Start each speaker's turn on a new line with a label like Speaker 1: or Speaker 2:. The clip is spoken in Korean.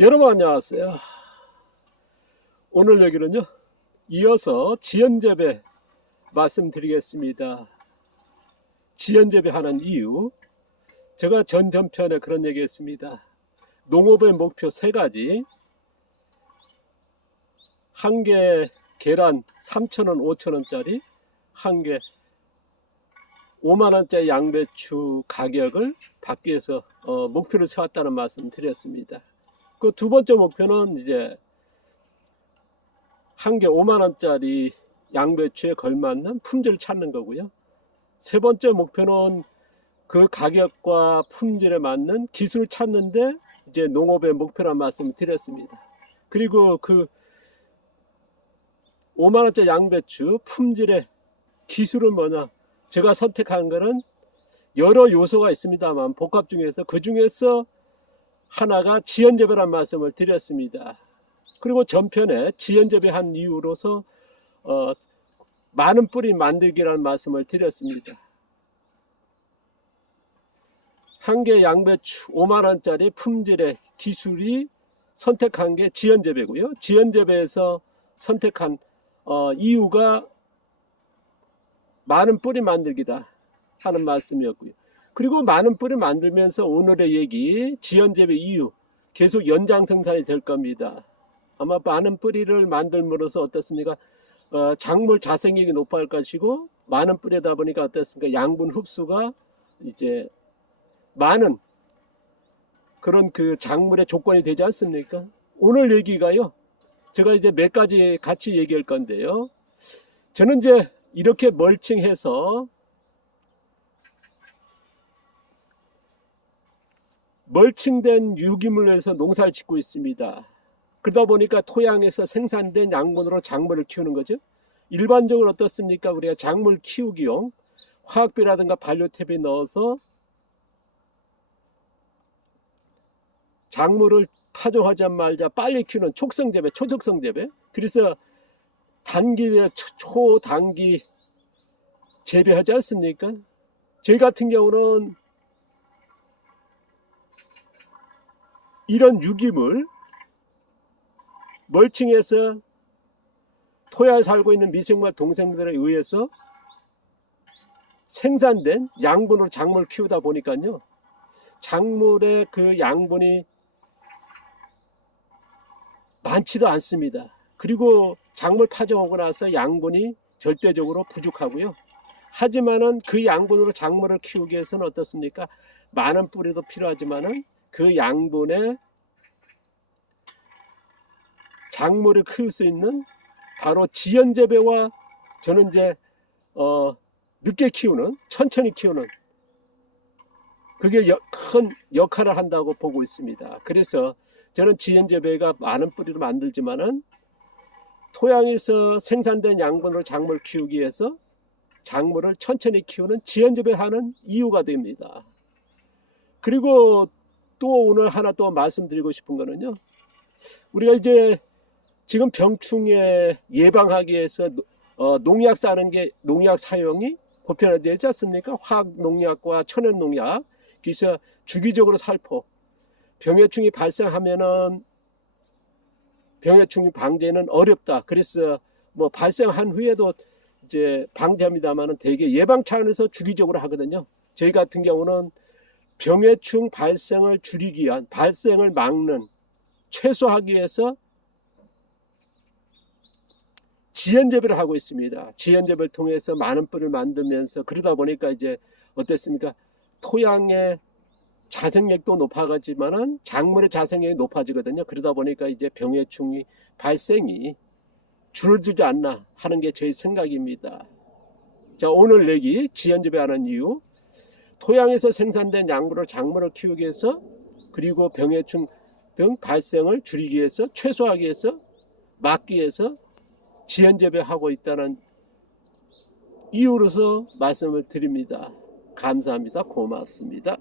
Speaker 1: 여러분 안녕하세요. 오늘 여기는요. 이어서 지연재배 말씀드리겠습니다. 지연재배 하는 이유. 제가 전 전편에 그런 얘기 했습니다. 농업의 목표 세 가지. 한 개 계란 3,000원, 5,000원짜리, 한 개 5만원짜리 양배추 가격을 받기 위해서 어, 목표를 세웠다는 말씀 드렸습니다. 그 두 번째 목표는 이제 한 개 5만 원짜리 양배추에 걸맞는 품질을 찾는 거고요. 세 번째 목표는 그 가격과 품질에 맞는 기술을 찾는데 이제 농업의 목표란 말씀을 드렸습니다. 그리고 그 5만 원짜리 양배추 품질의 기술은 뭐냐? 제가 선택한 거는 여러 요소가 있습니다만 복합 중에서 그 중에서 하나가 지연재배란 말씀을 드렸습니다. 그리고 전편에 지연재배한 이유로서 어, 많은 뿌리 만들기라는 말씀을 드렸습니다. 한 개 양배추 5만 원짜리 품질의 기술이 선택한 게 지연재배고요. 지연재배에서 선택한 어, 이유가 많은 뿌리 만들기다 하는 말씀이었고요. 그리고 많은 뿌리 만들면서 오늘의 얘기 지연재배 이유 계속 연장 생산이 될 겁니다. 아마 많은 뿌리를 만들므로써 어떻습니까? 어, 작물 자생력이 높아질 것이고 많은 뿌리다 보니까 어떻습니까? 양분 흡수가 이제 많은 그런 그 작물의 조건이 되지 않습니까? 오늘 얘기가요. 제가 이제 몇 가지 같이 얘기할 건데요. 저는 이제 이렇게 멀칭해서 멀칭된 유기물에서 농사를 짓고 있습니다. 그러다 보니까 토양에서 생산된 양분으로 작물을 키우는 거죠. 일반적으로 어떻습니까? 우리가 작물 키우기용 화학비라든가 발효탭에 넣어서 작물을 파종하자 말자 빨리 키우는 촉성재배, 초적성재배. 그래서 단기에 초단기 재배하지 않습니까? 저희 같은 경우는 이런 유기물 멀칭해서 토야에 살고 있는 미생물 동생들에 의해서 생산된 양분으로 작물을 키우다 보니까요. 작물의 그 양분이 많지도 않습니다. 그리고 작물 파종하고 나서 양분이 절대적으로 부족하고요. 하지만은 그 양분으로 작물을 키우기 위해서는 어떻습니까? 많은 뿌리도 필요하지만은 그 양분에 작물을 키울 수 있는 바로 지연재배와 저는 이제 어 늦게 키우는 천천히 키우는 그게 여- 큰 역할을 한다고 보고 있습니다. 그래서 저는 지연재배가 많은 뿌리로 만들지만은 토양에서 생산된 양분으로 작물을 키우기 위해서 작물을 천천히 키우는 지연재배하는 이유가 됩니다. 그리고 또 오늘 하나 또 말씀드리고 싶은 거는요. 우리가 이제 지금 병충해 예방하기 위해서 노- 어, 농약 싸는 게 농약 사용이 보편화되지 않습니까? 화학 농약과 천연 농약. 그래서 주기적으로 살포. 병해충이 발생하면은 병해충 방제는 어렵다. 그래서 뭐 발생한 후에도 이제 방제합니다만은 대개 예방 차원에서 주기적으로 하거든요. 저희 같은 경우는 병해충 발생을 줄이기 위한 발생을 막는 최소화하기 위해서 지연재배를 하고 있습니다. 지연재배를 통해서 많은 뿌리를 만들면서 그러다 보니까 이제 어땠습니까? 토양의 자생력도 높아가지만은 작물의 자생력이 높아지거든요. 그러다 보니까 이제 병해충이 발생이 줄어들지 않나 하는 게 저희 생각입니다. 자 오늘 얘기 지연재배하는 이유 토양에서 생산된 양분으로 작물을 키우기 위해서 그리고 병해충 등 발생을 줄이기 위해서 최소화하기 위해서 막기 위해서 지연 재배하고 있다는 이유로서 말씀을 드립니다. 감사합니다. 고맙습니다.